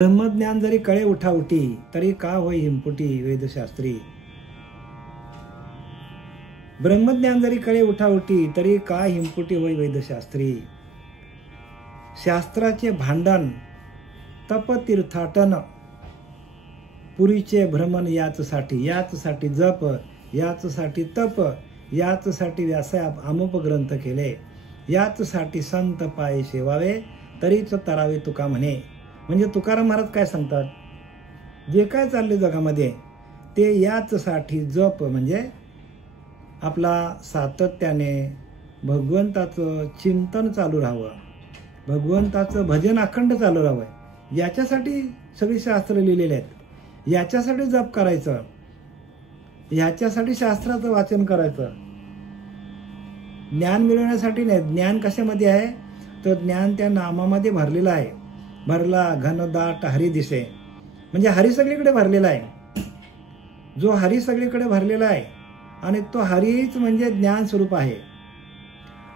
ब्रह्मज्ञान जरी कळे उठाउठी, तरी का होई हिंपुटी वेदशास्त्री. ब्रह्मज्ञान जरी कळे उठाउठी, तरी का हिंपुटी होई वेदशास्त्री. शास्त्राचे भांडण तपतीर्थाटन, पुरीचे भ्रमण याचसाठी जप, याचसाठी तप, याचसाठी व्यासाय अमुप ग्रंथ केले, याचसाठी संत पाय सेवावे, तरीच तरावे तुका म्हणे. म्हणजे तुकाराम महाराज काय सांगतात, जे काय चालले जगामध्ये ते याचसाठी जप, म्हणजे आपला सातत्याने भगवंताचं चिंतन चालू राहावं, भगवंताचं भजन अखंड चालू राहावं. याच्यासाठी सगळी शास्त्र लिहिलेले आहेत. याच्यासाठी जप करायचं, याच्यासाठी शास्त्राचं वाचन करायचं. ज्ञान मिळवण्यासाठी नाही. ज्ञान कशामध्ये आहे, तर ज्ञान त्या नामामध्ये भरलेलं आहे. भरला घनदाट हरी दिसे, म्हणजे हरी सगळीकडे भरलेला आहे. जो हरी सगळीकडे भरलेला आहे आणि तो हरीच म्हणजे ज्ञान स्वरूप आहे.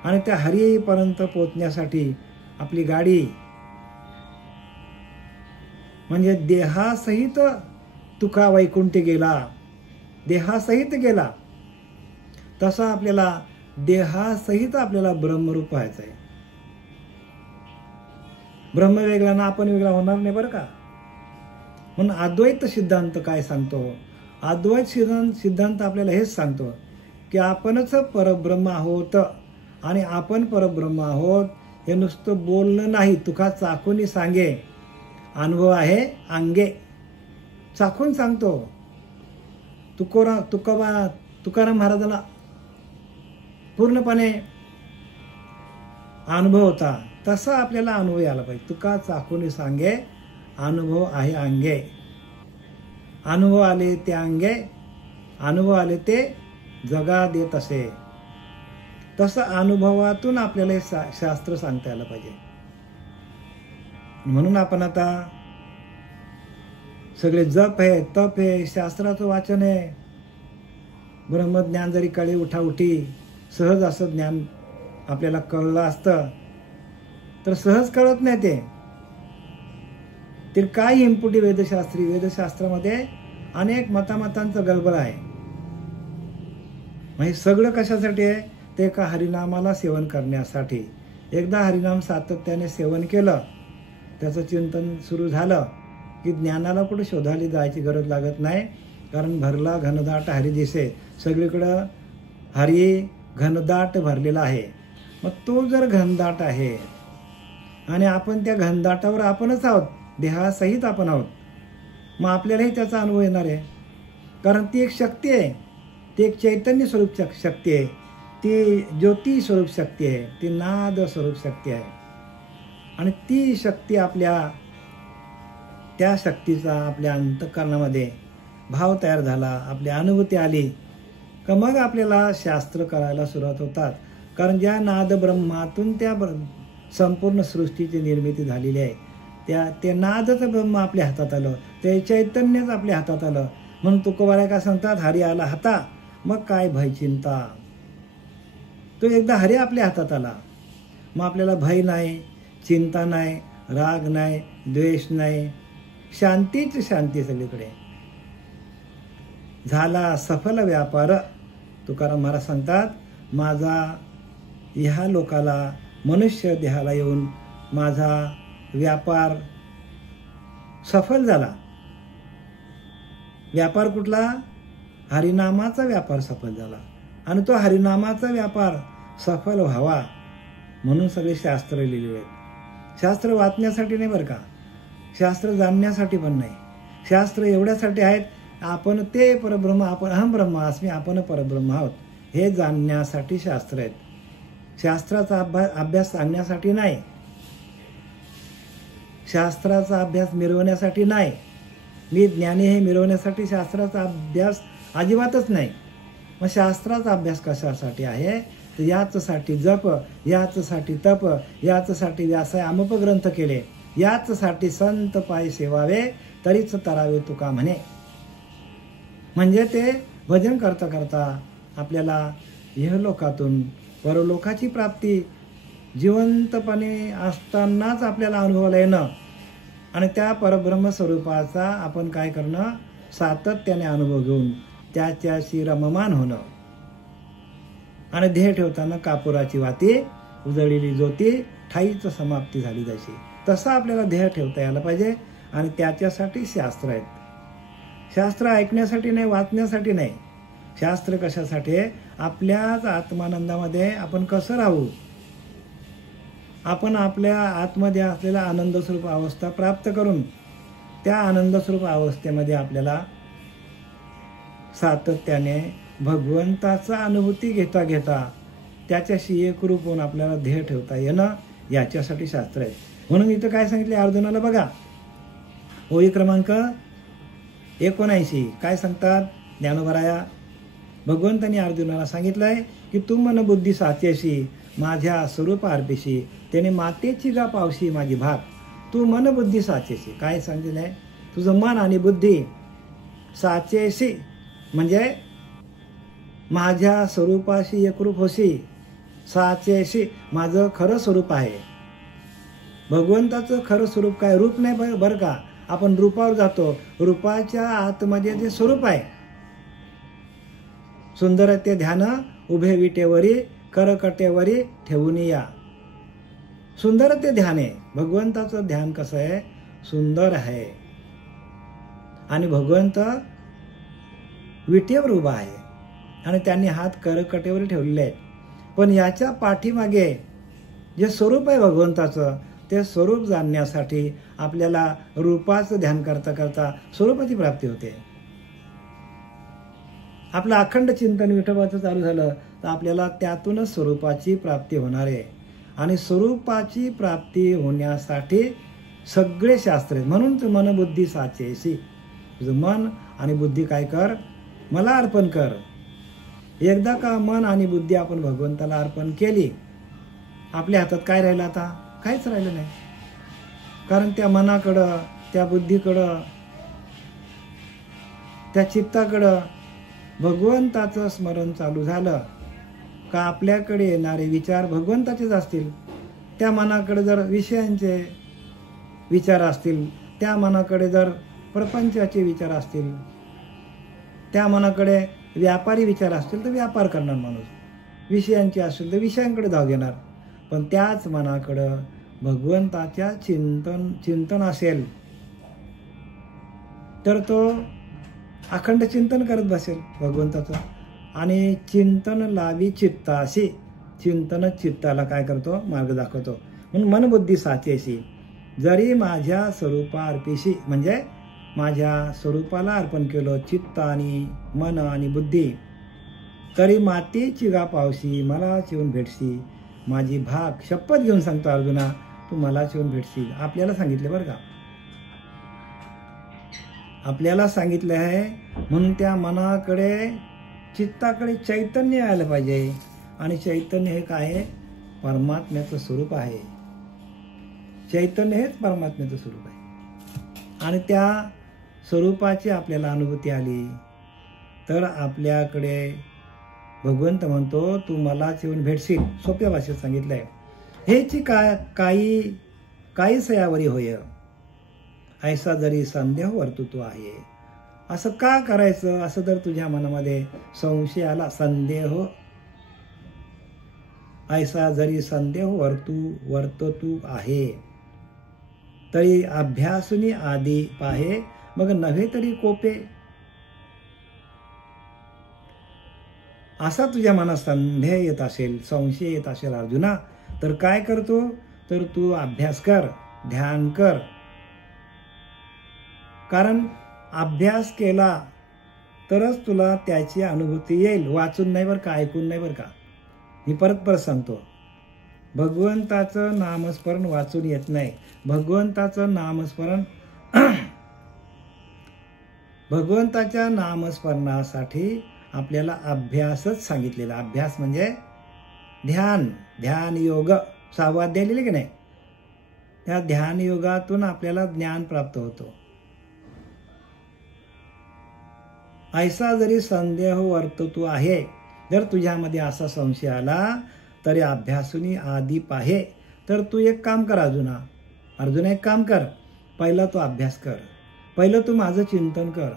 आणि त्या हरीपर्यंत पोचण्यासाठी आपली गाडी म्हणजे देहासहित तुका वैकुंठी गेला, देहासहित गेला. तसा आपल्याला देहासहित आपल्याला ब्रह्मरूप व्हायचं आहे. ब्रह्म वेगळा ना आपण वेगळा होणार नाही बरं का. म्हणून अद्वैत सिद्धांत काय सांगतो, अद्वैत सिद्धांत आपल्याला हेच सांगतो की आपणच परब्रह्म आहोत आणि आपण परब्रह्म आहोत. हे नुसतं बोलणं नाही, तुका चाखून सांगे, अनुभव आहे अंगे. चाखून सांगतो. तुकाराम महाराजाला पूर्णपणे अनुभव होता, तसा आपल्याला अनुभव यायला पाहिजे. तुका चाखून सांगे, अनुभव आहे अंगे. अनुभव आले ते अंगे, अनुभव आले ते जगा देत असे. तसं अनुभवातून आपल्याला शास्त्र सांगता यायला पाहिजे. म्हणून आपण आता सगळे जप आहे, तप आहे, शास्त्राचं वाचन आहे. ब्रह्मज्ञान जरी कळे उठाउठी, सहज असं ज्ञान आपल्याला कळलं असतं तर सहज कळत नाही ते काय हिंपुटी वेदशास्त्री. वेदशास्त्रामध्ये अनेक मतांचं गलबल आहे. म्हणजे सगळं कशासाठी आहे, ते एका हरिनामाला सेवन करण्यासाठी. एकदा हरिनाम सातत्याने सेवन केलं, त्याचं चिंतन सुरू झालं की ज्ञानाला कुठे शोधायला जायची गरज लागत नाही. कारण भरला घनदाट हरी दिसे, सगळीकडं हरी घनदाट भरलेला आहे. मग तो जर घनदाट आहे आणि आपण त्या घनदाटावर आपणच आहोत, देहासहित आपण आहोत, मग आपल्यालाही त्याचा अनुभव येणार आहे. कारण ती एक शक्ती आहे, ती एक चैतन्य स्वरूप शक्ती आहे, ती ज्योती स्वरूप शक्ती आहे, ती नाद स्वरूप शक्ती आहे. आणि ती शक्ती त्या शक्तीचा आपल्या अंतःकरणामध्ये भाव तयार झाला, आपली अनुभूती आली का मग आपल्याला शास्त्र करायला सुरुवात होतात. कारण ज्या नाद ब्रह्मातून त्या संपूर्ण सृष्टीची निर्मिती झालेली आहे, ते नादच ब्रह्म आपल्या हातात आलं, ते चैतन्यच आपल्या हातात आलं. म्हणून तुकोबारा काय सांगतात, हरी आला हाता मग काय भय चिंता. तो एकदा हरी आपल्या हातात आला, मग आपल्याला भय नाही, चिंता नाही, राग नाही, द्वेष नाही, शांतीच शांती सगळीकडे. झाला सफल व्यापार. तुकाराम महाराज सांगतात, माझा ह्या लोकाला मनुष्य देहाला येऊन माझा व्यापार सफल झाला. व्यापार कुठला, हरिनामाचा व्यापार सफल झाला. आणि तो हरिनामाचा व्यापार सफल व्हावा म्हणून सगळे शास्त्र लिहिलेले आहेत. शास्त्र वाचण्यासाठी नाही बरं का, शास्त्र जाणण्यासाठी पण नाही. शास्त्र एवढ्यासाठी आहेत, आपण ते परब्रह्म, आपण अहम ब्रह्मास्मी, आपण परब्रह्म आहोत हे जाणण्यासाठी शास्त्र आहेत. शास्त्राचा अभ्यास सांगण्यासाठी नाही, शास्त्राचा अभ्यास मिरवण्यासाठी नाही. मी ज्ञानी हे मिरवण्यासाठी शास्त्राचा अभ्यास अजिबातच नाही. मग शास्त्राचा अभ्यास कशासाठी आहे, तर याचसाठी जप, याचसाठी तप, याचसाठी व्यासाय अमुप ग्रंथ केले, याचसाठी संत पाय सेवावे, तरीच तरावे तुका म्हणे. म्हणजे ते भजन करता करता आपल्याला इहलोकातून परलोकाची प्राप्ती जिवंतपणे असतानाच आपल्याला अनुभवाला येणं आणि त्या परब्रह्म स्वरूपाचा आपण काय करणं, सातत्याने अनुभव घेऊन त्याच्याशी रममान होणं. आणि ध्येय ठेवताना कापुराची वाती उजळलेली ज्योती ठाईच समाप्ती झाली जशी, तसं आपल्याला ध्येय ठेवता यायला पाहिजे. आणि त्याच्यासाठी शास्त्र आहेत. शास्त्र ऐकण्यासाठी नाही, वाचण्यासाठी नाही. शास्त्र कशासाठी आहे? आपल्याच आत्मानंदामध्ये आपण कसं राहू, आपण आपल्या आतमध्ये असलेला आनंदस्वरूप अवस्था प्राप्त करून त्या आनंदस्वरूप अवस्थेमध्ये आपल्याला सातत्याने भगवंताचा अनुभूती घेता घेता त्याच्याशी एकरूप होऊन आपल्याला ध्येय ठेवता येणं, याच्यासाठी शास्त्र आहे. म्हणून इथं काय सांगितले अर्जुनाला बघा, ओळी क्रमांक 79 काय सांगतात ज्ञानोबराया? भगवंतांनी अर्जुनाला सांगितलंय की तू मन बुद्धी साचेशी माझ्या स्वरूप अर्पिशी, त्याने मातेची गा पावशी माझी भाग. तू मन बुद्धी साचेशी, काय सांगितलंय? तुझं मन आणि बुद्धी साचेशी म्हणजे माझ्या स्वरूपाशी एकरूप होशी. साचेशी माझं खरं स्वरूप आहे. भगवंताचं खरं स्वरूप काय? रूप नाही बरं का, आपण रूपावर जातो. रूपाच्या आतमध्ये जे स्वरूप आहे, सुंदर ते ध्यान उभे विटेवरी करकटेवरी ठेवून या. सुंदर ते ध्यान आहे. भगवंताचं ध्यान कसं आहे? सुंदर आहे. आणि भगवंत विटेवर उभा आहे आणि त्यांनी हात करकटेवर ठेवलेले आहेत. पण याच्या पाठीमागे जे स्वरूप आहे भगवंताचं, ते स्वरूप जाणण्यासाठी आपल्याला रूपाचं ध्यान करता करता स्वरूपाची प्राप्ती होते. आपलं अखंड चिंतन विठोबाचं चालू झालं तर आपल्याला त्यातूनच स्वरूपाची प्राप्ती होणार आहे. आणि स्वरूपाची प्राप्ती होण्यासाठी सगळे शास्त्र आहेत. म्हणून तू मन बुद्धी साचेशी, तुझं मन आणि बुद्धी काय कर? मला अर्पण कर. एकदा का मन आणि बुद्धी आपण भगवंताला अर्पण केली, आपल्या हातात काय राहिलं? आता काहीच राहिलं नाही. कारण त्या मनाकडं, त्या बुद्धीकडं, त्या चित्ताकडं भगवंताचं स्मरण चालू झालं का आपल्याकडे येणारे विचार भगवंताचेच असतील. त्या मनाकडे जर विषयांचे विचार असतील, त्या मनाकडे जर प्रपंचाचे विचार असतील, त्या मनाकडे व्यापारी विचार असतील तर व्यापार करणार माणूस, विषयांचे असतील तर विषयांकडे धाव घेणार. पण त्याच मनाकडं भगवंताच्या चिंतन असेल तर तो अखंड चिंतन करत बसेल भगवंताचं. आणि चिंतन लावी चित्ताशी, चिंतन चित्ताला काय करतो? मार्ग दाखवतो. म्हणून मनबुद्धी साचेशी, जरी माझ्या स्वरूपा अर्पिशी म्हणजे माझ्या स्वरूपाला अर्पण केलं चित्त आणि मन आणि बुद्धी, तरी मातेची गा पावशी मला येऊन भेटशी माझी भाग. शपथ घेऊन सांगतो अर्जुना, तू मला येऊन भेटशील. आपल्याला सांगितले बरं का, आपल्याला सांगितलं आहे. म्हणून त्या मनाकडे, चित्ताकडे चैतन्य आलं पाहिजे. आणि चैतन्य हे काय आहे? परमात्म्याचं स्वरूप आहे. चैतन्य हेच परमात्म्याचं स्वरूप आहे. आणि त्या स्वरूपाची आपल्याला अनुभूती आली तर आपल्याकडे भगवंत म्हणतो तू मलाच येऊन भेटशील. सोप्या भाषेत सांगितलंय. हेची काही सयावरी होय, ऐसा जरी संदेह वर्तुतो आहे. असं का करायचं? असं जर तुझ्या मनामध्ये संशय आला, संदेह, ऐसा जरी संदेह वर्ततू आहे, तरी अभ्यासुनी आधी पाहे मग नव्हे तरी कोपे. असा तुझ्या मनात संदेह येत असेल, संशय येत असेल अर्जुना, तर काय करतो? तर तू अभ्यास कर, ध्यान कर. कारण अभ्यास केला तरच तुला त्याची अनुभूती येईल. वाचून नाही बरं का, ऐकून नाही बरं का. मी परत सांगतो, भगवंताचं नामस्मरण वाचून येत नाही. भगवंताचं नामस्मरण भगवंताच्या नामस्मरणासाठी आपल्याला अभ्यासच सांगितलेला. अभ्यास म्हणजे ध्यान, ध्यान योग 6 अध्याय लिहिले की नाही, त्या ध्यान योगातून आपल्याला ज्ञान प्राप्त होतो. ऐसा जरी संदेह वर्ततो आहे, जर तुझ्यामध्ये असा संशय आला तरी अभ्यासूनी आधी पाहे. तर तू एक काम कर अर्जुना एक काम कर, पहिला तू अभ्यास कर, पहिलं तू माझं चिंतन कर,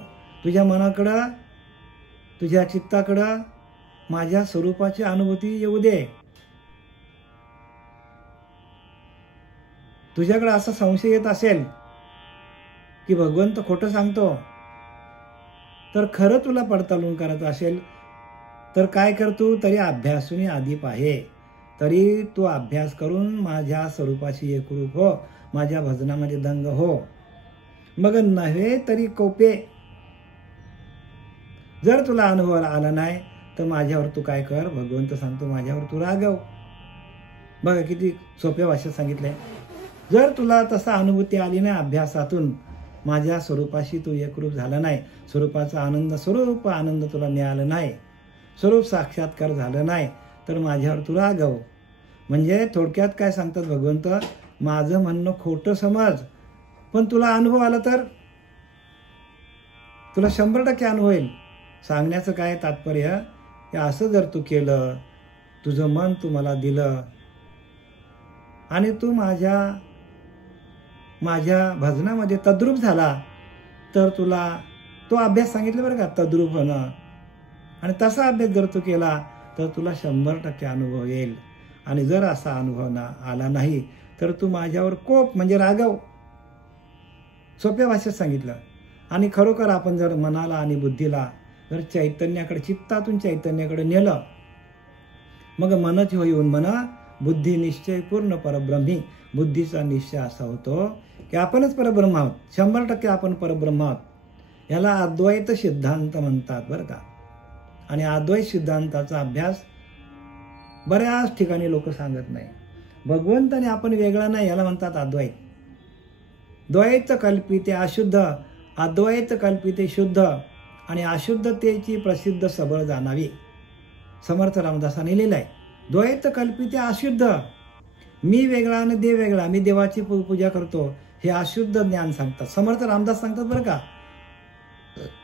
तुझ्या मनाकडं तुझ्या चित्ताकडं माझ्या स्वरूपाची अनुभूती येऊ दे. तुझ्याकडे असा संशय येत असेल की भगवंत खोटं सांगतो, तर खरं तुला पडताळून करायचं असेल तर काय कर तू, तरी अभ्यासून आधी पाहे, तरी तू अभ्यास करून माझ्या स्वरूपाशी एकरूप हो, माझ्या भजनामध्ये दंग हो. मग नव्हे तरी कोपे. जर तुला अनुभव आला नाही तर माझ्यावर तू काय कर, भगवंत सांगतो माझ्यावर तू रागव. बघा किती सोप्या भाषेत सांगितलंय. जर तुला तसा अनुभूती आली नाही अभ्यासातून, माझ्या स्वरूपाशी तू एकरूप झाला नाही, स्वरूपाचा आनंद स्वरूप आनंद तुला मिळालं नाही, स्वरूप साक्षात्कार झालं नाही, तर माझ्यावर तू रागव. म्हणजे थोडक्यात काय सांगतात भगवंत, माझं म्हणणं खोटं समज, पण तुला अनुभव आला तर तुला 100% अनुभव येईल. सांगण्याचं काय तात्पर्य, की असं जर तू केलं, तुझं मन तू मला दिलं आणि तू माझ्या भजनामध्ये तद्रूप झाला, तर तुला तो अभ्यास सांगितला बरं का, तद्रूप होणं, आणि तसा अभ्यास जर तू केला तर तुला 100% अनुभव येईल. आणि जर असा अनुभव आला नाही तर तू माझ्यावर कोप म्हणजे रागव. सोप्या भाषेत सांगितलं. आणि खरोखर आपण जर मनाला आणि बुद्धीला जर चैतन्याकडे, चित्तातून चैतन्याकडे नेलं, मग मनच होऊन मन बुद्धी निश्चय पूर्ण परब्रह्मी. बुद्धीचा निश्चय असा होतो की आपणच परब्रह्म आहोत, 100% आपण परब्रह्म आहोत. याला अद्वैत सिद्धांत म्हणतात बरं का. आणि अद्वैत सिद्धांताचा अभ्यास बऱ्याच ठिकाणी लोक सांगत नाही. भगवंताने आपण वेगळा नाही याला म्हणतात अद्वैत. द्वैत कल्पिते अशुद्ध, अद्वैत कल्पिते शुद्ध, आणि अशुद्धतेची प्रसिद्ध सबळ जाणावी. समर्थ रामदासाने लिहिलंय, द्वैत कल्पिते अशुद्ध, मी वेगळा आणि देव वेगळा, मी देवाची पूजा करतो, हे अशुद्ध ज्ञान सांगतात. समर्थ रामदास सांगतात बरं का,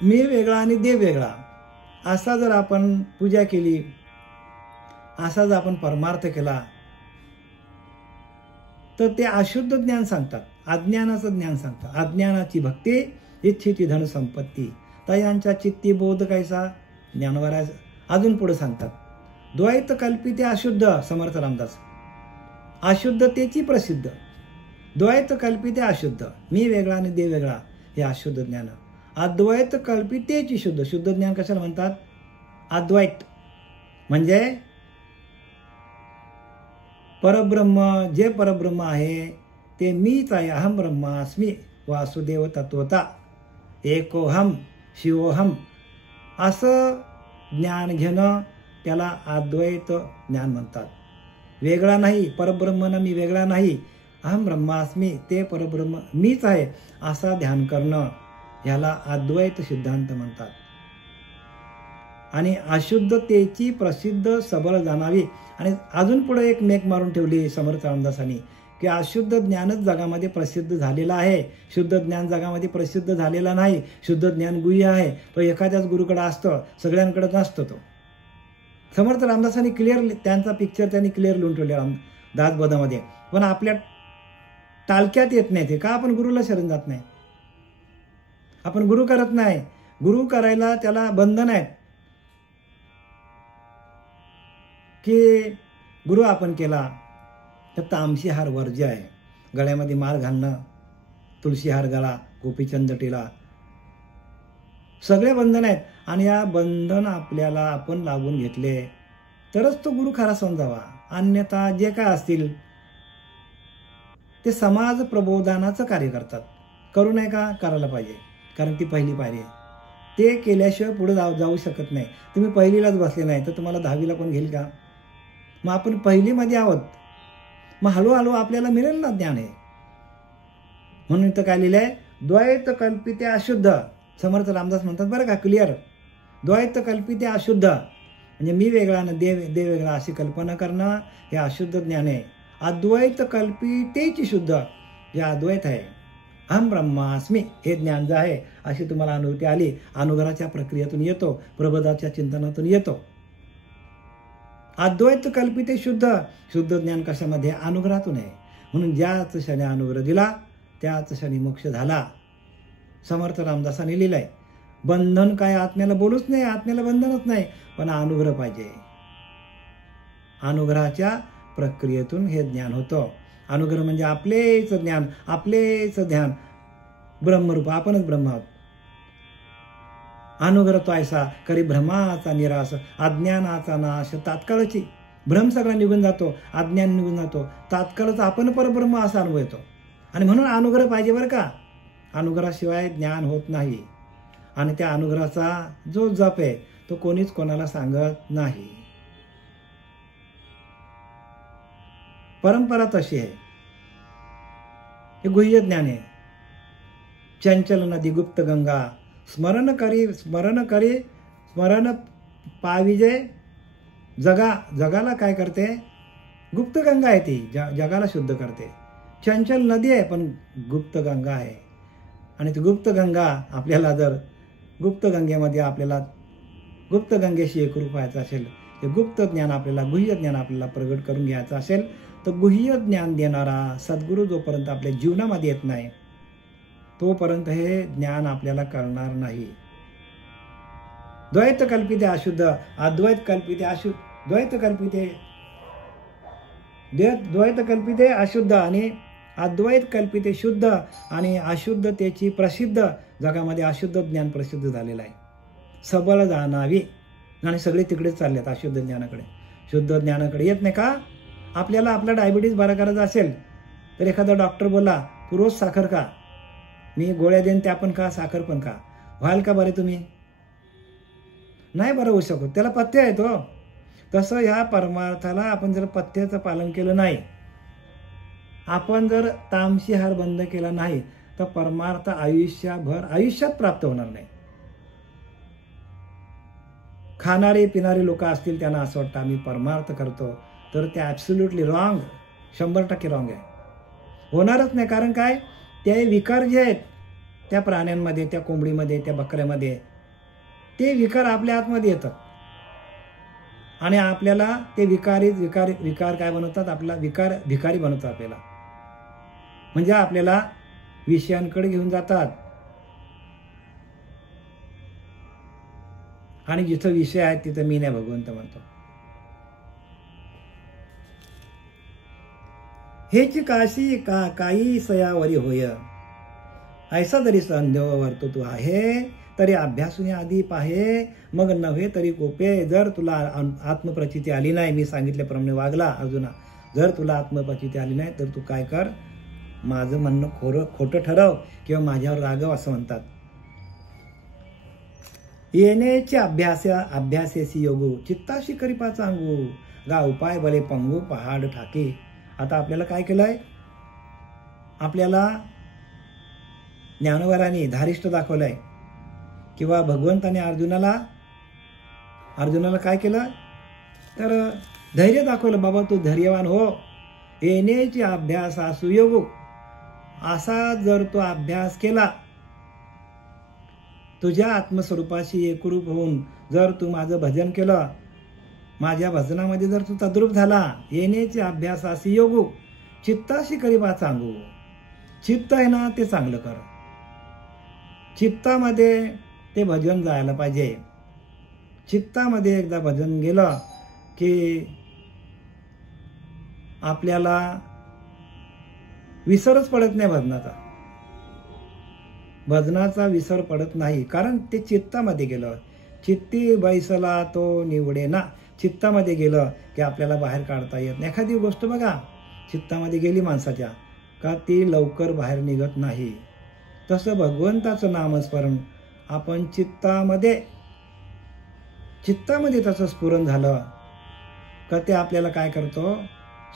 मी वेगळा आणि देव वेगळा, असा जर आपण पूजा केली, असा जर आपण परमार्थ केला, तर ते अशुद्ध ज्ञान सांगतात, अज्ञानाचं ज्ञान सांगतात. अज्ञानाची भक्ती इच्छिती धन संपत्ती, तयांच्या चित्ती बोध कैसा ज्ञानवरा. अजून पुढे सांगतात, द्वैत कल्पिते अशुद्ध, समर्थ रामदास, अशुद्धतेची प्रसिद्ध. द्वैत कल्पिते अशुद्ध, मी वेगळा आणि देव वेगळा, हे अशुद्ध ज्ञान. अद्वैत कल्पितेची शुद्ध, शुद्ध ज्ञान कशाला म्हणतात, अद्वैत म्हणजे परब्रह्म, जे परब्रह्म आहे ते मीच आहे, अहम ब्रह्मास्मी वासुदेव तत्वता एकोहम शिवोहम, असं ज्ञान घेणं त्याला अद्वैत ज्ञान म्हणतात. वेगळा नाही, परब्रह्म ना मी वेगळा नाही, अहम ब्रह्मास्मी, ते परब्रह्म मीच आहे, असा ध्यान करणं याला अद्वैत सिद्धांत म्हणतात. आणि अशुद्धतेची प्रसिद्ध सबळ जाणावी. आणि अजून पुढे एक मेक मारून ठेवली समर्थ रामदासांनी, की अशुद्ध ज्ञानच जगामध्ये प्रसिद्ध झालेलं आहे, शुद्ध ज्ञान जगामध्ये प्रसिद्ध झालेला नाही. शुद्ध ज्ञान गुह्य आहे, तो एखाद्याच गुरुकडे असतं, सगळ्यांकडे नसतो तो. समर्थ रामदासांनी क्लिअर त्यांचा पिक्चर त्यांनी क्लिअर लिहून ठेवले दासबोधामध्ये. पण आपल्या टाळक्यात येत नाही ते का, आपण गुरुला शरण जात नाही, आपण गुरु करत नाही. गुरु करायला त्याला बंधन आहेत, की गुरु आपण केला तर तामसी हार वर्ज्य आहे, गळ्यामध्ये माळ घालणं, तुळशी हार गळा, गोपीचंद टिळा, सगळे बंधन आहेत. आणि या बंधन आपल्याला आपण लागून घेतले तरच तो गुरु खरा समजावा. अन्यथा जे काय असतील ते समाज प्रबोधनाचं कार्य करतात. करू नये का, करायला पाहिजे, कारण ती पहिली पायरी आहे. ते केल्याशिवाय पुढे जाऊ शकत नाही. तुम्ही पहिलीलाच बसले नाही तर तुम्हाला 10वीला कोण घेईल का. मग आपण पहिलीमध्ये आहोत, मग हळूहळू आपल्याला मिळेल ना ज्ञान हे. म्हणून इथं काय लिहिलंय, द्वैत कल्पिते अशुद्ध. समर्थ रामदास म्हणतात बरं का क्लिअर, द्वैत कल्पिते अशुद्ध म्हणजे मी वेगळा आणि देव वेगळा अशी कल्पना करणं हे अशुद्ध ज्ञान आहे. अद्वैत कल्पितेची शुद्ध, जे अद्वैत आहे, अहम ब्रह्मास्मी, हे ज्ञान जे आहे, अशी तुम्हाला अनुभूती आली, अनुग्रहाच्या प्रक्रियेतून येतो, प्रबोधाच्या चिंतनातून येतो. अद्वैत कल्पिते शुद्ध, शुद्ध ज्ञान कशामध्ये, अनुग्रहातून आहे. म्हणून ज्याच क्षणी अनुग्रह दिला त्याच क्षणी मोक्ष झाला. समर्थ रामदासांनी लिहिलंय, बंधन काय आत्म्याला बोलूच नाही, आत्म्याला बंधनच नाही, पण अनुग्रह पाहिजे. अनुग्रहाच्या प्रक्रियेतून हे ज्ञान होतं. अनुग्रह म्हणजे आपलेच ज्ञान, आपलेच ध्यान, ब्रह्मरूप, आपणच ब्रह्म आहोत. अनुग्रह तो ऐसा करी भ्रमाचा निराश, अज्ञानाचा नाश तात्काळची. भ्रम सगळा निघून जातो, अज्ञान निघून जातो, तात्काळच आपण परब्रह्म असा अनुभव येतो. आणि म्हणून अनुग्रह पाहिजे बरं का. अनुग्रहाशिवाय ज्ञान होत नाही. आणि त्या अनुग्रहाचा जो जप आहे तो कोणीच कोणाला सांगत नाही. परंपरा तशी आहे. हे गुह्य ज्ञान आहे. चंचल नदी गुप्त गंगा, स्मरण पाविजे जगाला काय करते, गुप्त गंगा आहे ती, जगाला शुद्ध करते. चंचल नदी आहे पण गुप्त गंगा आहे. आणि ती गुप्त गंगा आपल्याला जर गुप्त गंगेशी एकरूप व्हायचं असेल, ते गुप्त ज्ञान आपल्याला, गुह्य ज्ञान आपल्याला प्रगट करून घ्यायचं असेल, तर गुह्य ज्ञान देणारा सद्गुरू जोपर्यंत आपल्या जीवनामध्ये येत नाही तोपर्यंत हे ज्ञान आपल्याला कळणार नाही. द्वैत कल्पिते अशुद्ध, अद्वैत कल्पिते अशुद्ध, द्वैत कल्पिते अशुद्ध आणि अद्वैत कल्पिते शुद्ध आणि अशुद्धतेची प्रसिद्ध, जगामध्ये अशुद्ध ज्ञान प्रसिद्ध झालेलं आहे. सबळ जाणावी आणि सगळे तिकडेच चाललेत अशुद्ध ज्ञानाकडे. शुद्ध ज्ञानाकडे येत नाही का. आपल्याला आपला डायबिटीज बरा करायचा असेल तर एखादा डॉक्टर बोला तू रोज साखर खा, मी गोळ्या देईन त्या पण खा, साखर पण खा, व्हाल का बरे तुम्ही? नाही बरं होऊ शकत, त्याला पथ्य आहे तो. तसं ह्या परमार्थाला आपण जर पथ्याचं पालन केलं नाही, आपण जर तामसी आहार बंद केला नाही तर परमार्थ आयुष्यात प्राप्त होणार नाही. खाणारे पिणारे लोक असतील त्यांना असं वाटतं आम्ही परमार्थ करतो, तर ते ॲब्सोल्युटली रॉंग, 100% रॉंग आहे. होणारच नाही. कारण काय, ते विकार जे आहेत त्या प्राण्यांमध्ये, त्या कोंबडीमध्ये, त्या बकऱ्यामध्ये, ते विकार आपल्या आतमध्ये येतात आणि आपल्याला ते विकार काय बनवतात, आपला भिकारी बनवतात आपल्याला. म्हणजे आपल्याला विषयांकडे घेऊन जातात. आणि जिथं विषय आहेत तिथं मी नाही भगवंत म्हणतो. हेची काशी काही सयावरी होय, ऐसा जरी संदेह वर्तो तू आहे, तरी अभ्यासूने आधी पाहे, मग नव्हे तरी कोपे. जर तुला आत्मप्रचिती आली नाही, मी सांगितल्याप्रमाणे वागला अर्जुना, जर तुला आत्मप्रचिती आली नाही तर तू काय कर, माझं म्हणणं खोटं ठरव किंवा माझ्यावर रागव असं म्हणतात. येण्याचे अभ्यासेसी योगू, चित्ताशी करिपा चांगू, गा उपाय बले पंगू पहाड ठाके. आता आपल्याला काय केलंय, आपल्याला ज्ञानोबरांनी धारिष्ट दाखवलंय किंवा भगवंताने अर्जुनाला काय केलं तर धैर्य दाखवलं. बाबा तू धैर्यवान हो. येण्याची अभ्यासासु योगू, असा जर तो अभ्यास केला, तुझ्या आत्मस्वरूपाशी एकरूप होऊन जर तू माझं भजन केलं, माझ्या भजनामध्ये जर तू तद्रूप झाला, येण्याचे अभ्यासासी योगू, चित्ताशी करीबा चांगू. चित्त आहे ना ते चांगलं कर. चित्तामध्ये ते भजन जायला पाहिजे. चित्तामध्ये एकदा भजन गेलं की आपल्याला विसरच पडत नाही भजनाचा विसर पडत नाही. कारण ते चित्तामध्ये गेलं. चित्ती बैसला तो निवडे ना. चित्तामध्ये गेलं की आपल्याला बाहेर काढता येत नाही. एखादी गोष्ट बघा चित्तामध्ये गेली माणसाच्या का ती लवकर बाहेर निघत नाही. तसं भगवंताचं नामस्मरण आपण चित्तामध्ये त्याचं स्फुरण झालं का ते आपल्याला काय करतो,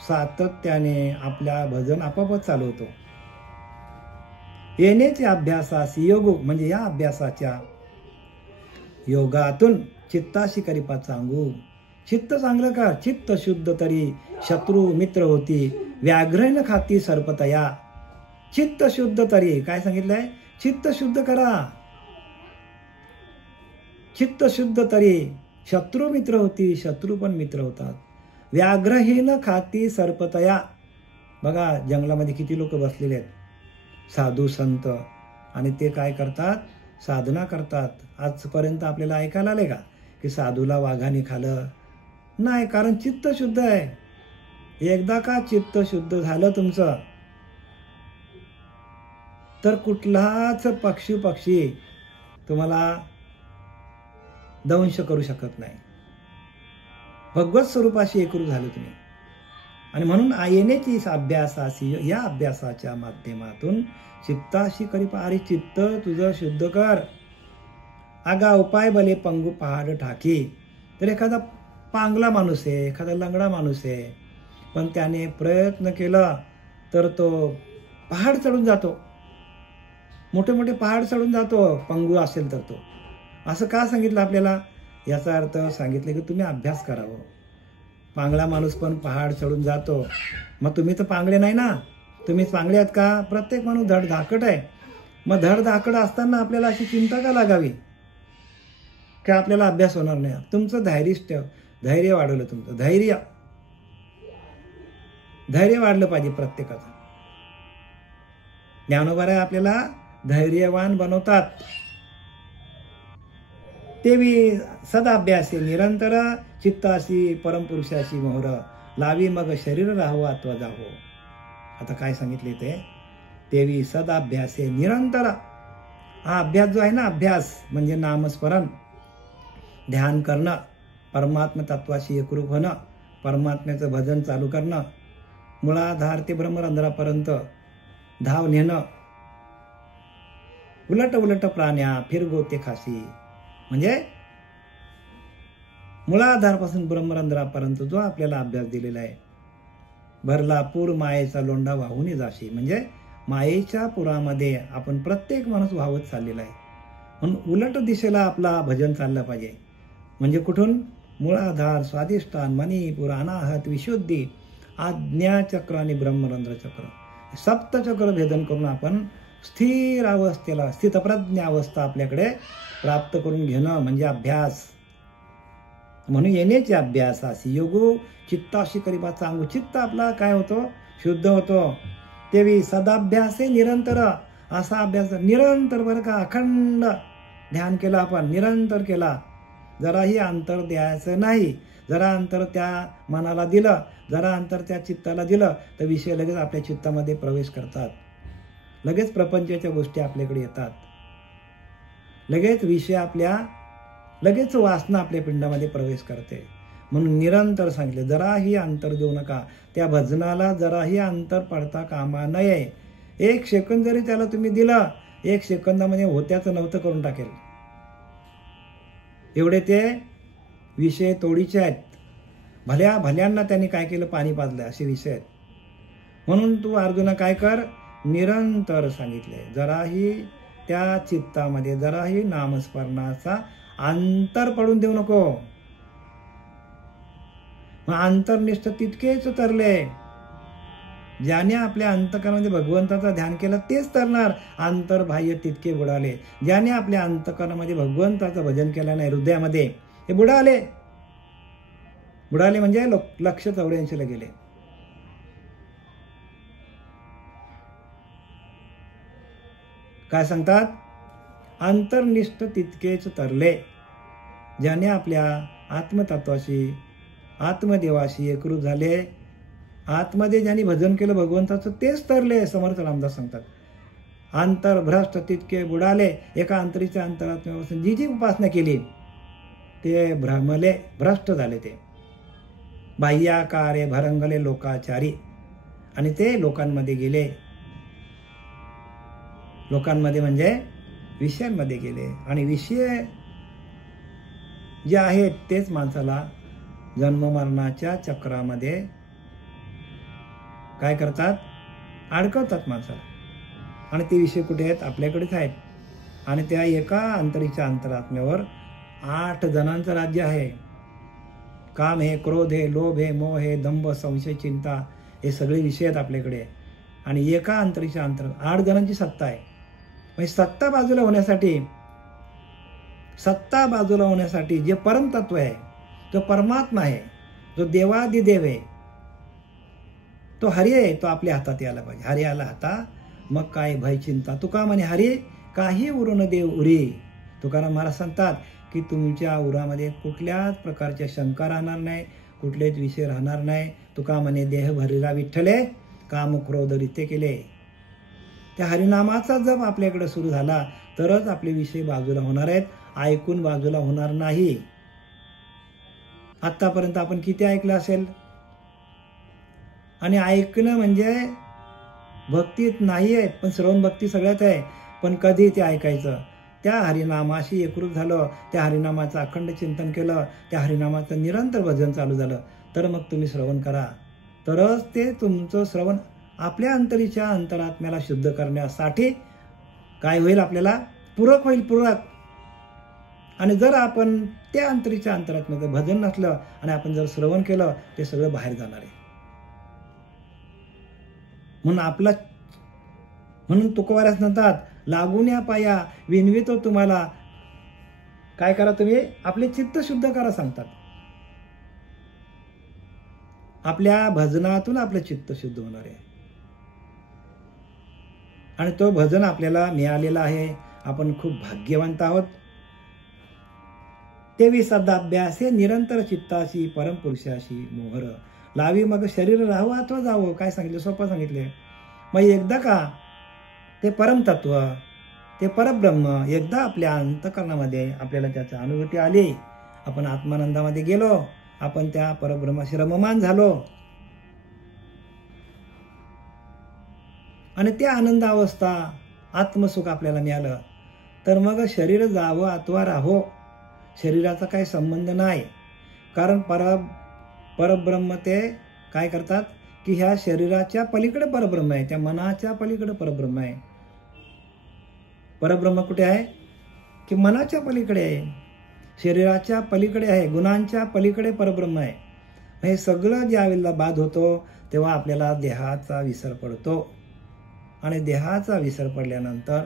सातत्याने आपल्या भजन आपोआपच चालू होतो. येण्याचे अभ्यासासी योगू, म्हणजे या अभ्यासाच्या योगातून चित्ताशी करिपा चांगू. चित्त चांगलं का, चित्त शुद्ध तरी शत्रू मित्र होती, व्याघ्रन खाती सर्पतया. चित्त शुद्ध तरी काय सांगितलंय, चित्त शुद्ध करा. चित्त शुद्ध तरी शत्रू मित्र होती, शत्रू पण मित्र होतात. व्याघ्रहीन खाती सर्पतया. बघा जंगलामध्ये किती लोक बसलेले आहेत, साधू संत, आणि ते काय करतात, साधना करतात. आजपर्यंत आपल्याला ऐकायला आले का की साधूला वाघाने खालं? नाही, कारण चित्त शुद्ध आहे. एकदा का चित्त शुद्ध झालं तुमचं, तर कुठलाच पक्षी तुम्हाला दंश करू शकत नाही. भगवत स्वरूपाशी एकरूप झाले तुम्ही. आणि म्हणून येण्याची अभ्यासाशी, या अभ्यासाच्या माध्यमातून चित्ताशी करी पारी चित्त तुझं शुद्ध कर. आगा उपाय बले पंगू पहाड ठाकी. तर एखादा पांगला माणूस आहे, एखादा लंगडा माणूस आहे, पण त्याने प्रयत्न केला तर तो पहाड चढून जातो, मोठे मोठे पहाड चढून जातो, पंगू असेल तर तो. असं का सांगितलं आपल्याला? याचा अर्थ सांगितलं की तुम्ही अभ्यास करावं. पांगळा माणूस पण पहाड चढून जातो. मग तुम्ही तर पांगळे नाही ना, तुम्ही चांगले आहेत का? प्रत्येक माणूस धडधाकट आहे. मग धडधाकट असताना आपल्याला अशी चिंता का लागावी की आपल्याला अभ्यास होणार नाही? तुमचं धैर्य वाढवलं, तुमचं धैर्य वाढलं पाहिजे प्रत्येकाचं. ज्ञानोबा आपल्याला धैर्यवान बनवतात. तेवी सदाभ्यासे निरंतर चित्ताशी परमपुरुषाची मोहर लावी मग शरीर राहो आत्वा जाहो. आता काय सांगितले ते? तेवी सदाभ्यासे निरंतर. हा अभ्यास जो आहे ना, अभ्यास म्हणजे नामस्मरण, ध्यान करणं, परमात्मा तत्वाशी एकरूप होणं, परमात्म्याचं भजन चालू करणं, मुळाधार ते ब्रह्मरंध्रापर्यंत धाव नेणं, उलट प्राण्या फिर गोते खासी. म्हणजे मुळाधारपासून ब्रह्मरंध्रापर्यंत जो आपल्याला अभ्यास दिलेला आहे, भरला पूर मायेचा लोंढा वाहून जाशी. म्हणजे मायेच्या पुरामध्ये आपण प्रत्येक माणूस वाहवत चाललेला आहे. म्हणून उलट दिशेला आपला भजन चाललं पाहिजे. म्हणजे कुठून? मूळाधार, स्वाधिष्ठान, मणिपूर, अनाहत, विशुद्धी, आज्ञाचक्र आणि ब्रह्मरंध्र चक्र, सप्तचक्र भेदन करून आपण स्थिर अवस्थेला, स्थितप्रज्ञ अवस्था आपल्याकडे प्राप्त करून घेणं म्हणजे अभ्यास. म्हणून येण्याचे अभ्यासाशी योगू चित्ताशी करीबा चांगू. चित्त आपला काय होतो? शुद्ध होतो. तेवी सदाभ्यासे निरंतर. असा अभ्यास निरंतर, बरं का, अखंड ध्यान केलं आपण, निरंतर केला. जराही अंतर द्यायचं नाही. जरा अंतर त्या मनाला दिलं, जरा अंतर त्या चित्ताला दिलं, तर विषय लगेच आपल्या चित्तामध्ये प्रवेश करतात. लगेच प्रपंचाच्या गोष्टी आपल्याकडे येतात. लगेच विषय लगेच वासना आपल्या पिंडामध्ये प्रवेश करते. म्हणून निरंतर सांगितले, जराही अंतर देऊ नका. त्या भजनाला जराही अंतर पडता कामा नये. 1 सेकंद जरी त्याला तुम्ही दिलं, 1 सेकंदामध्ये होत्याचं नव्हतं करून टाकेल. एवढे ते विषय तोडीचे आहेत. भल्यांना त्यांनी काय केलं? पाणी पाजलं, असे विषय आहेत. म्हणून तू अर्जुना काय कर? निरंतर सांगितले, जराही त्या चित्तामध्ये जराही नामस्मरणाचा अंतर पडून देऊ नको. मग अंतरनिष्ठ तितकेच तरले. ज्याने आपल्या अंतकरणामध्ये भगवंताचा ध्यान केलं तेच तरणार. अंतर्बाह्य तितके बुडाले. ज्याने आपल्या अंतकरणामध्ये भगवंताचं भजन केलं नाही हृदयामध्ये, हे बुडाले. म्हणजे लक्ष 84 ला गेले. काय सांगतात? अंतर्निष्ठ तितकेच तरले. ज्याने आपल्या आत्मतत्वाशी, आत्मदेवाशी एकरूप झाले, आतमध्ये ज्यांनी भजन केलं भगवंताचं तेच तरले. समर्थ रामदास सांगतात, अंतर्भ्रष्ट तितके बुडाले. एका अंतरीच्या अंतरात्म्यापासून जी उपासना केली ते भ्रमले, भ्रष्ट झाले. ते बाह्याकारे भरंगले लोकाचारी. आणि ते लोकांमध्ये गेले. लोकांमध्ये म्हणजे विषयांमध्ये गेले. आणि विषय जे आहेत तेच माणसाला जन्ममरणाच्या चक्रामध्ये काय करतात? अडकवतात माणसाला. आणि ते विषय कुठे आहेत? आपल्याकडेच आहेत. आणि त्या एका अंतरीच्या अंतरात्म्यावर 8 जणांचं राज्य आहे. काम हे, क्रोध हे, लोभ हे, मोह हे, दंभ, संशय, चिंता, हे सगळे विषय आहेत आपल्याकडे. आणि एका अंतरीच्या अंतर 8 जणांची सत्ता आहे. म्हणजे सत्ता बाजूला होण्यासाठी जे परमतत्व आहे, जो परमात्मा आहे, जो देवादिदेव आहे, तो हरी आहे, तो आपल्या हातात यायला पाहिजे. हरी आला मग काय भय चिंता. तुका म्हणे हरी काही उरून देव उरी. तुकाराम महाराज सांगतात की तुमच्या उरामध्ये कुठल्याच प्रकारच्या शंका राहणार नाही, कुठलेच विषय राहणार नाही. तुका म्हणे देह भरिला विठ्ठले काम क्रोध रिते केले. त्या हरिनामाचा जप आपल्याकडे सुरू झाला तरच आपले विषय बाजूला होणार आहेत, ऐकून बाजूला होणार नाही. आतापर्यंत आपण किती ऐकलं असेल. आणि ऐकणं म्हणजे भक्तीत नाही आहे, पण श्रवण भक्ती सगळ्यात आहे. पण कधी ते ऐकायचं, त्या हरिनामाशी एकरूप झालं, त्या हरिनामाचं अखंड चिंतन केलं, त्या हरिनामाचं निरंतर भजन चालू झालं, तर मग तुम्ही श्रवण करा. तरच ते तुमचं श्रवण आपल्या अंतरीच्या अंतरात्म्याला शुद्ध करण्यासाठी काय होईल, आपल्याला पूरक होईल, पूरक. आणि जर आपण त्या अंतरीच्या अंतरात्म्याचं भजन नसलं आणि आपण जर श्रवण केलं, ते सगळं बाहेर जाणार आहे. म्हणून तुकोबारास म्हणतात, लागून या पाया विनवितो तुम्हाला. काय करा तुम्ही, आपले चित्त शुद्ध करा सांगतात. आपल्या भजनातून आपलं चित्त शुद्ध होणार आहे. आणि तो भजन आपल्याला मिळालेला आहे. आपण खूप भाग्यवंत आहोत. तेवी सदाभ्यासे निरंतर चित्ताशी परमपुरुषाशी मोहर लावी मग शरीर राहावं अथवा जावं. काय सांगितलं, सोपं सांगितले. मग एकदा का ते परमतत्व, ते परब्रह्म एकदा आपल्या अंतःकरणामध्ये आपल्याला त्याची अनुभूती आली, आपण आत्मानंदामध्ये गेलो, आपण त्या परब्रह्माशी रममान झालो आणि त्या आनंद अवस्था, आत्मसुख आपल्याला मिळालं, तर मग शरीर जावं अथवा राहो, शरीराचा काही संबंध नाही. कारण परब्रह्म ते काय करतात की ह्या शरीराच्या पलीकडे परब्रह्म आहे, त्या मनाच्या पलीकडे परब्रह्म आहे. परब्रह्म कुठे आहे की मनाच्या पलीकडे आहे, शरीराच्या पलीकडे आहे, गुणांच्या पलीकडे परब्रह्म आहे. हे सगळं ज्या वेळेला बाद होतो तेव्हा आपल्याला देहाचा विसर पडतो. आणि देहाचा विसर पडल्यानंतर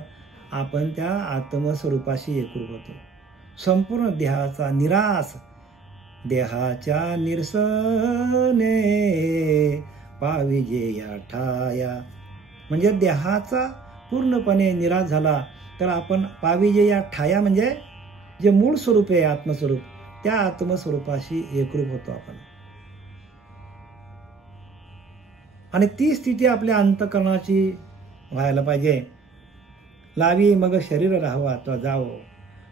आपण त्या आत्मस्वरूपाशी एकरूप होतो. संपूर्ण देहाचा निराश, देहाच्या निरसने पाविजे या ठाया. म्हणजे देहाचा पूर्णपणे निराश झाला तर आपण पाविजे या ठाया म्हणजे जे मूळ स्वरूप आहे आत्मस्वरूप, त्या आत्मस्वरूपाशी एकरूप होतो आपण. आणि ती स्थिती आपल्या अंतःकरणाची व्हायला पाहिजे. लावी मग शरीर राहावं अथवा जावं,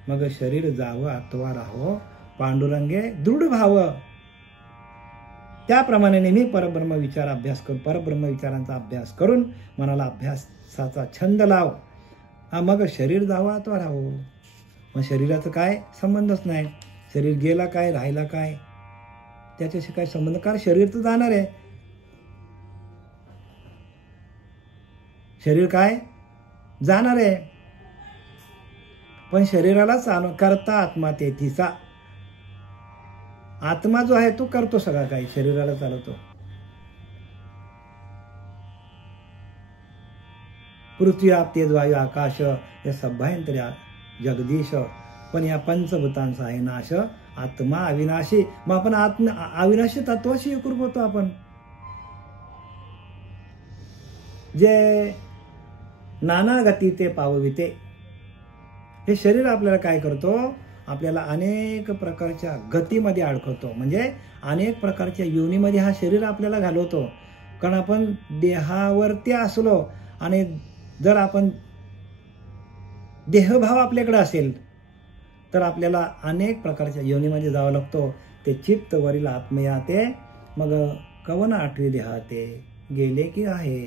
मग शरीर जावं अथवा राहावं, पांडुरंगे दृढ भाव. त्याप्रमाणे नेहमी परब्रह्म विचार अभ्यास करून, परब्रह्म विचारांचा अभ्यास करून मनाला अभ्यासाचा छंद लाव. मग शरीर जावं अथवा राहावं. मग शरीराचं काय संबंधच नाही. शरीर गेला काय, राहिला काय, त्याच्याशी काय संबंध. कारण शरीर तर जाणार आहे. शरीर काय जाणार आहे, पण शरीराला चालू करता आत्मा तेथीचा. आत्मा जो आहे तो करतो सगळा काही, शरीराला चालवतो. पृथ्वी आप तेज वायू आकाश या सभ्यांतरी जगदीश. पण या पंचभूतांचा आहे नाश, आत्मा अविनाशी. मग आपण अविनाशी तत्वाशी एकरूप होतो. आपण जे नाना गती ते पावविते. हे शरीर आपल्याला काय करतो, आपल्याला अनेक प्रकारच्या गतीमध्ये अडकवतो. म्हणजे अनेक प्रकारच्या योनीमध्ये हा शरीर आपल्याला घालवतो. कारण आपण देहावरती असलो आणि जर आपण देहभाव आपल्याकडे असेल तर आपल्याला अनेक प्रकारच्या योनीमध्ये जावं लागतो. ते चित्त वरील आत्मया ते मग कवन आठवी देहाते गेले की आहे.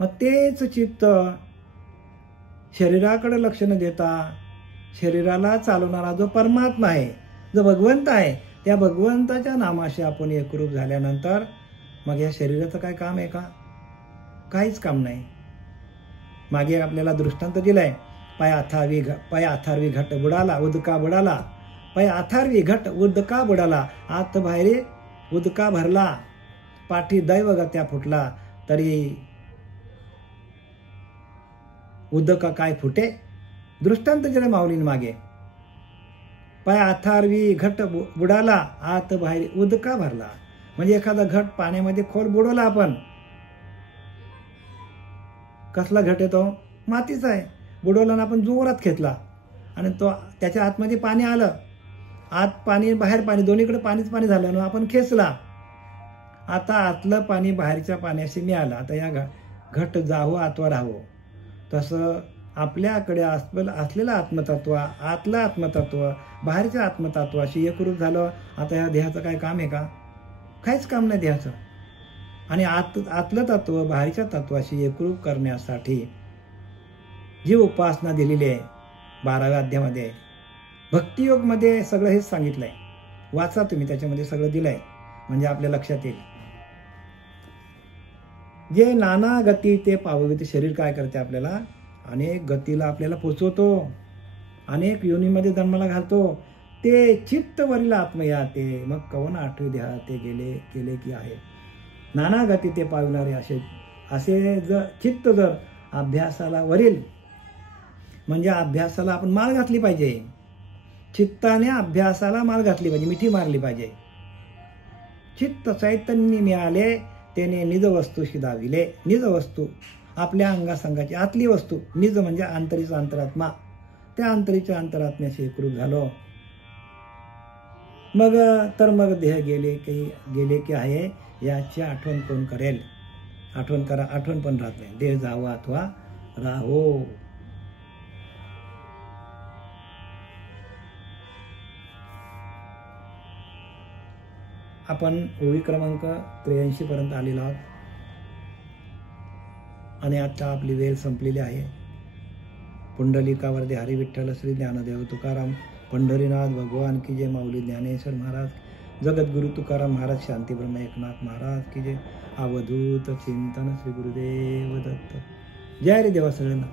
मग तेच चित्त शरीराकडे लक्ष न देता शरीराला चालवणारा जो परमात्मा आहे, जो भगवंत आहे, त्या भगवंताच्या नामाशी आपण एकरूप झाल्यानंतर मग या शरीराचं काय काम आहे का? काहीच काम नाही. मागे आपल्याला दृष्टांत दिलाय, पाय अथारवी घट बुडाला उदका बुडाला, पाय अथारवी घट उदका बुडाला, आत बाहेर उदका भरला, पाठी दैव गत्या फुटला, तरी उदका काय फुटे. दृष्टांत दिले माऊलीन मागे. पाय अथारवी घट बुडाला, आत बाहेर उदका भरला. म्हणजे एखादा घट पाण्यामध्ये खोल बुडवला आपण, कसला घट येतो? मातीचा आहे. बुडवला ना आपण जोरात खेचला आणि तो त्याच्या आतमध्ये पाणी आलं, आत पाणी बाहेर पाणी, दोन्हीकडे पाणीच पाणी झालं ना, आपण खेचला. आता आतलं पाणी बाहेरच्या पाण्याशी मिळालं. आता या घट जावो अथवा राहावो. तसं आपल्याकडे असलेलं आत्मतत्व, आतलं आत्मतत्व बाहेरच्या आत्मतत्वाशी एकरूप झालं. आता या देहाचं काय काम आहे का? काहीच काम नाही देहाचं. आणि आतलं तत्व बाहेरच्या तत्वाशी एकरूप करण्यासाठी जी उपासना दिलेली आहे 12व्या अध्यायामध्ये, भक्तियोगमध्ये सगळं हेच सांगितलंय. वाचा तुम्ही, त्याच्यामध्ये सगळं दिलंय, म्हणजे आपल्या लक्षात येईल. जे नाना गती ते पाववित शरीर काय करते? आपल्याला अनेक गतीला आपल्याला पोचवतो, अनेक योनीमध्ये जन्माला घालतो. ते चित्तवरील आत्मया ते मग कवन आठवी देहा ते गेले की आहे. नाना गती ते पाविणारे असे जर चित्त जर अभ्यासाला वरील, म्हणजे अभ्यासाला आपण माळ घातली पाहिजे. चित्ताने अभ्यासाला माळ घातली पाहिजे, मिठी मारली पाहिजे. चित्त चैतन्य मिळाले त्याने निज वस्तूशी दाविले. निज वस्तू आपल्या अंगासंगाची आतली वस्तू, निज म्हणजे आंतरीचा अंतरात्मा, त्या आंतरीच्या अंतरात्म्याशी एकरूप झालो. मग देह गेले की आहे याची आठवण कोण करेल? आठवण करा, आठवण पण राहत नाही. देह जावा अथवा राहो. आपण ओळी क्रमांक 83 पर्यंत आलेलो आहोत आणि आता आपली वेळ संपलेली आहे. पुंडलिकावरती हरी विठ्ठल श्री ज्ञानदेव तुकाराम पंढरीनाथ भगवान की जय. माऊली ज्ञानेश्वर महाराज, जगद्गुरु तुकाराम महाराज, शांती ब्रह्म एकनाथ महाराज की जय. अवधूत चिंतन श्री गुरुदेव दत्त. जय रे देवा सगळ्यांना.